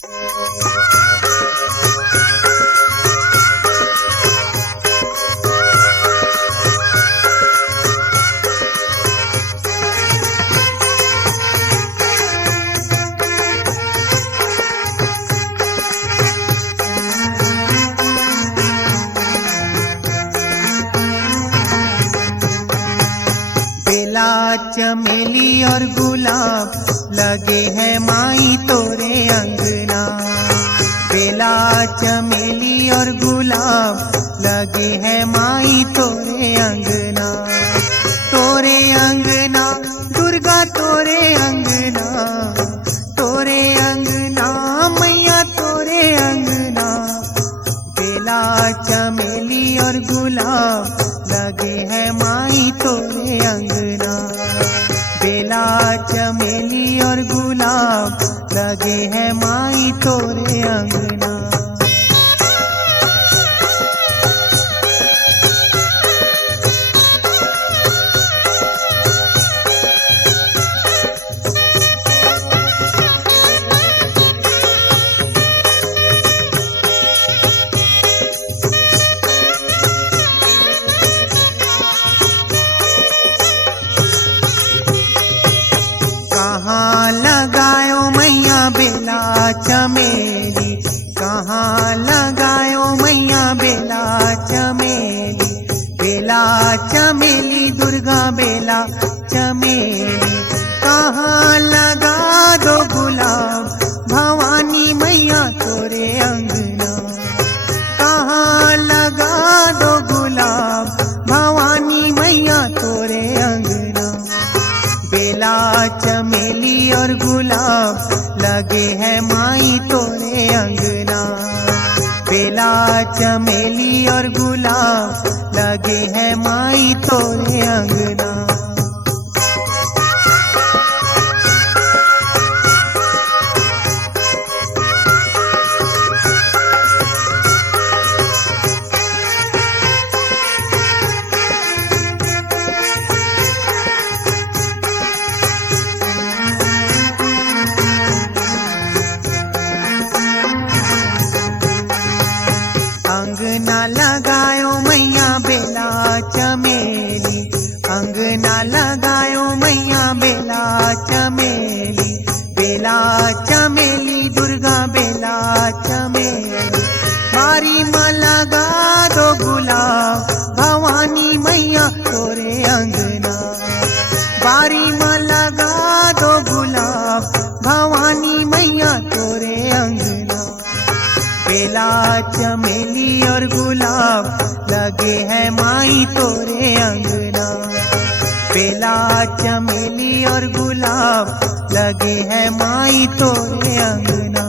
बेला चमेली और गुलाब लगे हैं माई तोरे अंगना। बेला चमेली और गुलाब लगे हैं माई तोरे अंगना। तोरे अंगना दुर्गा तोरे अंगना, तोरे अंगना मैया तोरे अंगना। बेला चमेली और गुलाब लगे हैं माई तोरे अंगना। बेला चमेली और गुलाब लगे हैं माई तोरे अंगना। कहाँ लगायो मैया बेला चमेली, कहाँ लगायो मैया बेला चमेली। बेला चमेली दुर्गा बेला चमेली, कहाँ लगा दो गुलाब भवानी मैया तोरे अंगना। कहाँ लगा दो गुलाब भवानी मैया तोरे अंगना। बेला चमेली और गुलाब लगे हैं माई तोरे अंगना। बेला चमेली और गुलाब लगे हैं माई तोरे अंगना। अंगना लगायो मैया बेला चमेली, अंगना लगायो मैया बेला चमेली। बेला चमेली दुर्गा बेला चमेली, बारी में लगा दो गुलाब भवानी मैया तोरे अंगना। बारी में लगा दो गुलाब भवानी मैया तोरे अंगना। बेला चमेली और गुलाब लगे हैं माई तोरे अंगना। बेला चमेली और गुलाब लगे हैं माई तोरे अंगना।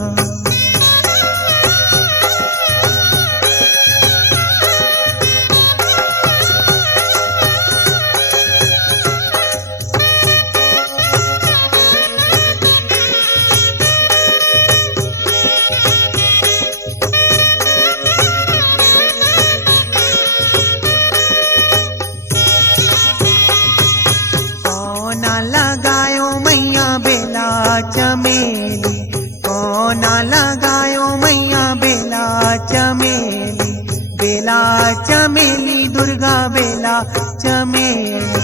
लगायो मैया बेला चमेली, कौन लगायो मैया बेला चमेली। बेला चमेली दुर्गा बेला चमेली,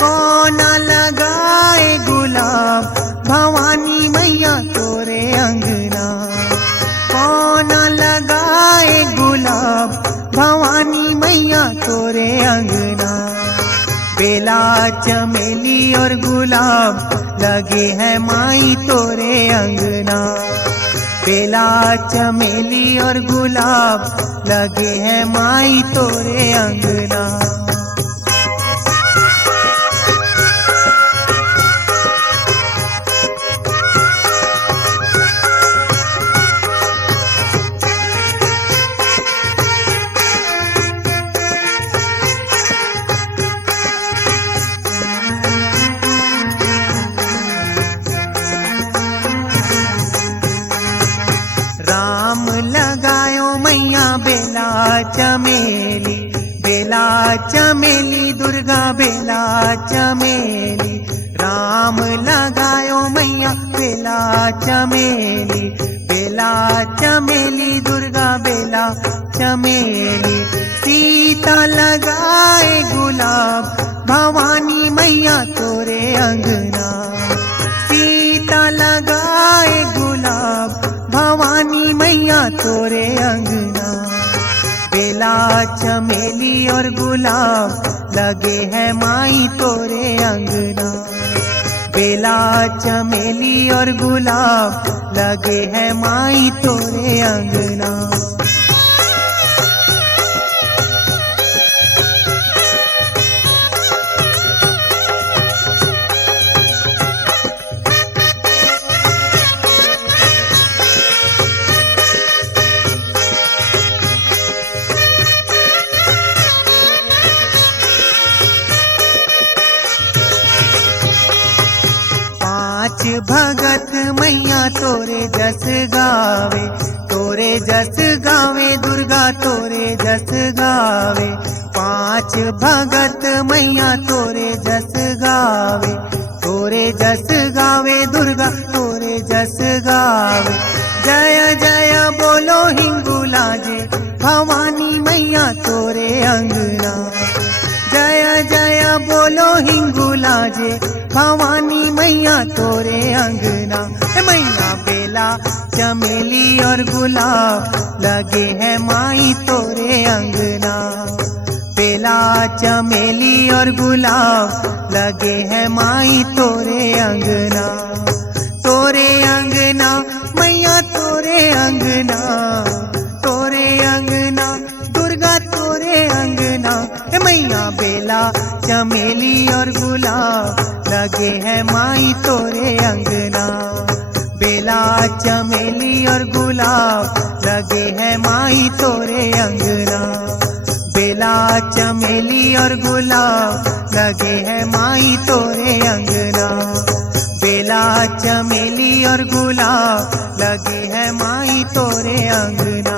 कौन लगाए गुलाब भवानी मैया तोरे अंगना। कौन लगाए गुलाब भवानी मैया तोरे अंगना। बेला चमेली और गुलाब लगे हैं माई तोरे अंगना। बेला चमेली और गुलाब लगे हैं माई तोरे अंगना। राम लगायो मैया बेला चमेली, बेला चमेली दुर्गा बेला चमेली। राम लगायो मैया बेला चमेली, बेला चमेली दुर्गा बेला चमेली। सीता लगाए गुलाब भवानी मैया तोरे अंगना, सीता लगाए गुलाब भवानी मैया तोरे अंगना। बेला चमेली और गुलाब लगे है माई तोरे अंगना, बेला चमेली और गुलाब लगे है माई तोरे अंगना। पांच भगत मैया तोरे जस गावे, तोरे जस गावे दुर्गा तोरे जस गावे। पांच भगत मैया तोरे जस गावे, तोरे जस गावे दुर्गा तोरे जस गावे। जय जय बोलो हिंगुलाजे भवानी मैया तोरे अंगना, जय जय बोलो हिंगुलाजे भवानी मैया तोरे अंगना। मैया बेला चमेली और गुलाब लगे है माई तोरे अंगना, बेला चमेली और गुलाब लगे है माई तोरे अंगना। तोरे अंगना मैया तोरे अंगना, तोरे अंगना दुर्गा तोरे अंगना। मैया बेला चमेली और गुलाब लगे है माई तोरे अंगना, बेला चमेली और गुलाब लगे है माई तोरे अंगना, बेला चमेली और गुलाब लगे है माई तोरे अंगना, बेला चमेली और गुलाब लगे है माई तोरे अंगना।